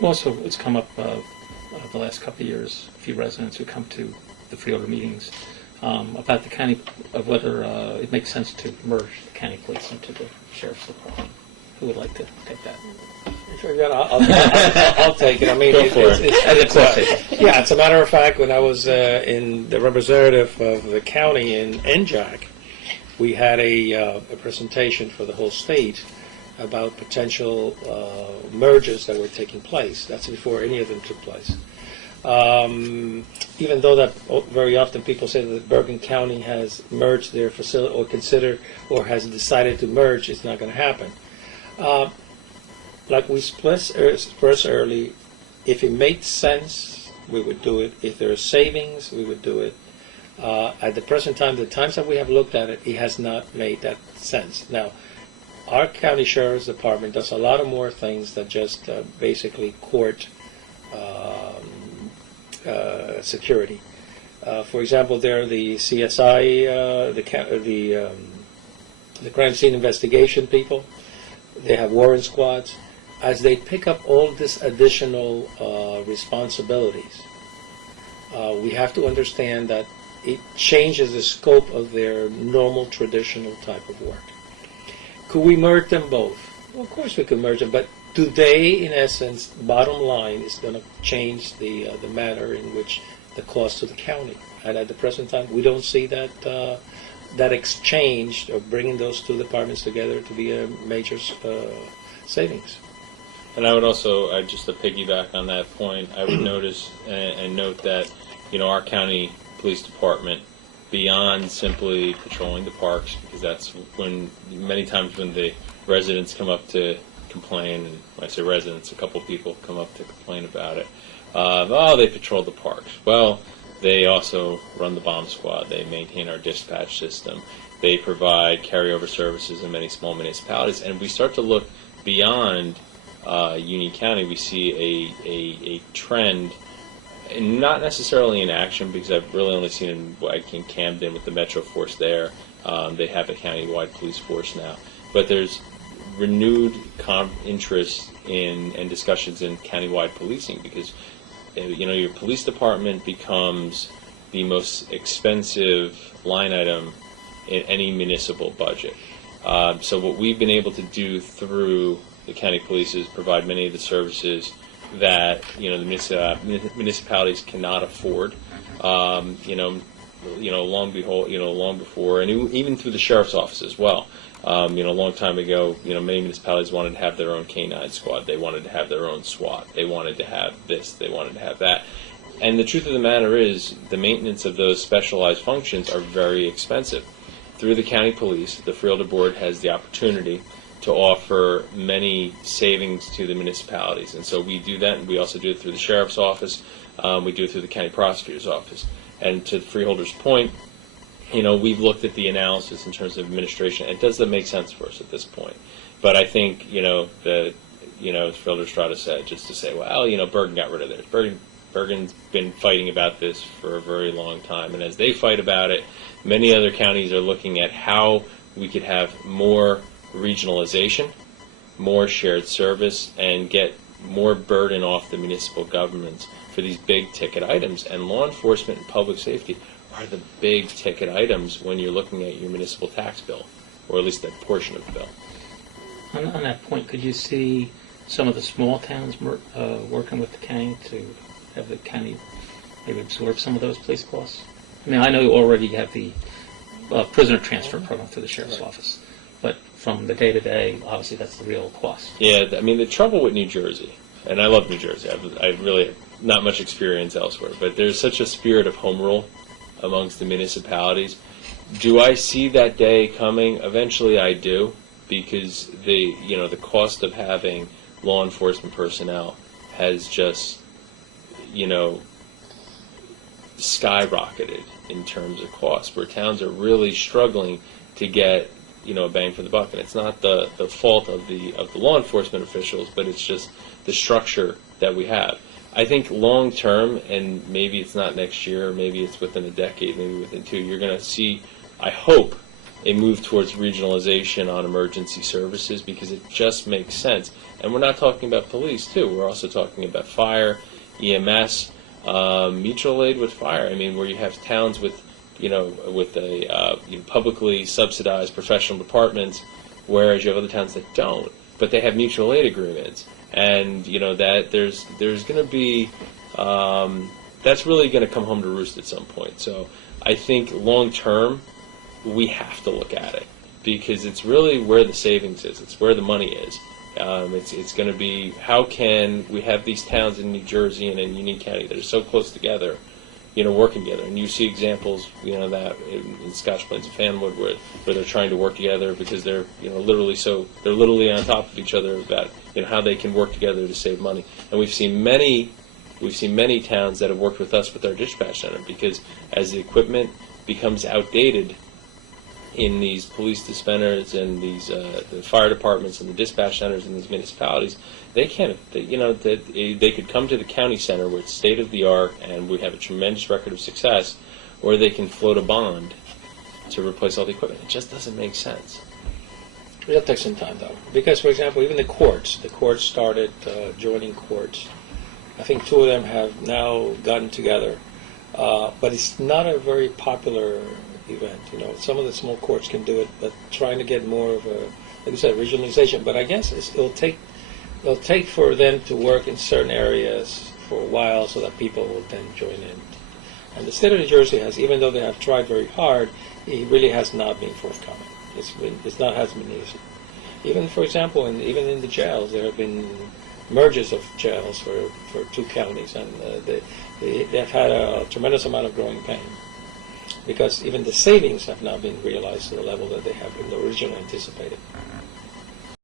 Also, it's come up the last couple of years, a few residents who come to the freeholder meetings about the county, of whether it makes sense to merge the county police into the sheriff's department. Who would like to take that? I'll take it. I mean, it's a matter of fact, when I was in the representative of the county in NJAC, we had a presentation for the whole state about potential mergers that were taking place. That's before any of them took place. Even though that very often people say that Bergen County has merged their facility or has decided to merge, it's not going to happen. Like we expressed early, if it made sense, we would do it. If there are savings, we would do it. At the present time, the times that we have looked at it, it has not made that sense. Now, our county sheriff's department does a lot of more things than just basically court security. For example, they're the CSI, the crime scene investigation people. They have warrant squads. As they pick up all this additional responsibilities, we have to understand that it changes the scope of their normal, traditional type of work. Could we merge them both? Well, of course we could merge them, but do they, in essence, bottom line, is going to change the manner in which the cost to the county? And at the present time, we don't see that that exchange of bringing those two departments together to be a major savings. And I would also, just to piggyback on that point, I would notice and note that, our county police department, beyond simply patrolling the parks, because that's when many times when the residents come up to complain, and when I say residents, a couple people come up to complain about it. They patrol the parks. Well, they also run the bomb squad. They maintain our dispatch system. They provide carryover services in many small municipalities. And we start to look beyond Union County. We see a trend, and not necessarily in action, because I've really only seen it in Camden with the Metro Force there. They have a county-wide police force now. But there's renewed interest in and discussions in county-wide policing, because your police department becomes the most expensive line item in any municipal budget. So what we've been able to do through the county police is provide many of the services that the municipalities cannot afford. Long before, and even through the sheriff's office as well. A long time ago, many municipalities wanted to have their own K-9 squad. They wanted to have their own SWAT. They wanted to have this. They wanted to have that. And the truth of the matter is, the maintenance of those specialized functions are very expensive. Through the county police, the Freeholder Board has the opportunity to offer many savings to the municipalities. And so we do that, and we also do it through the sheriff's office. We do it through the county prosecutor's office. And to the freeholder's point, we've looked at the analysis in terms of administration. It doesn't make sense for us at this point. But I think, as Freeholder Estrada said, just to say, well, Bergen got rid of theirs. Bergen's been fighting about this for a very long time. And as they fight about it, many other counties are looking at how we could have more regionalization, more shared service, and get more burden off the municipal governments for these big ticket items. And law enforcement and public safety are the big ticket items when you're looking at your municipal tax bill, or at least that portion of the bill. On that point, could you see some of the small towns working with the county to have the county maybe absorb some of those police costs? I mean, I know you already have the prisoner transfer program through the sheriff's office, but from the day-to-day, obviously that's the real cost. Yeah, I mean, the trouble with New Jersey, and I love New Jersey, I really have not much experience elsewhere, but there's such a spirit of home rule amongst the municipalities. Do I see that day coming? Eventually I do, because the cost of having law enforcement personnel has just skyrocketed in terms of cost, where towns are really struggling to get a bang for the buck. And it's not the fault of the law enforcement officials, but it's just the structure that we have. I think long term, and maybe it's not next year, maybe it's within a decade, maybe within 2, you're going to see, I hope, a move towards regionalization on emergency services because it just makes sense. And we're not talking about police, too. We're also talking about fire, EMS, mutual aid with fire. I mean, where you have towns with, with a publicly subsidized professional departments, whereas you have other towns that don't, but they have mutual aid agreements. And, that there's going to be, that's really going to come home to roost at some point. So I think long term, we have to look at it because it's really where the savings is. It's where the money is. It's going to be how can we have these towns in New Jersey and in Union County that are so close together, working together. And you see examples, that in Scotch Plains and Fanwood where they're trying to work together because they're, they're literally on top of each other about, how they can work together to save money. And we've seen many towns that have worked with us with our dispatch center because as the equipment becomes outdated in these police dispensers and these the fire departments and the dispatch centers in these municipalities, they could come to the county center where it's state of the art and we have a tremendous record of success, or they can float a bond to replace all the equipment. It just doesn't make sense. It'll take some time though, because for example, even the courts started joining courts. I think 2 of them have now gotten together, but it's not a very popular event. Some of the small courts can do it, but trying to get more of a, like I said, regionalization. But I guess it'll take for them to work in certain areas for a while, so that people will then join in. And the state of New Jersey has, even though they have tried very hard, it really has not been forthcoming. Hasn't been easy. Even for example, even in the jails, there have been mergers of jails for 2 counties, and they've had a tremendous amount of growing pain, because even the savings have not been realized to the level that they have been originally anticipated.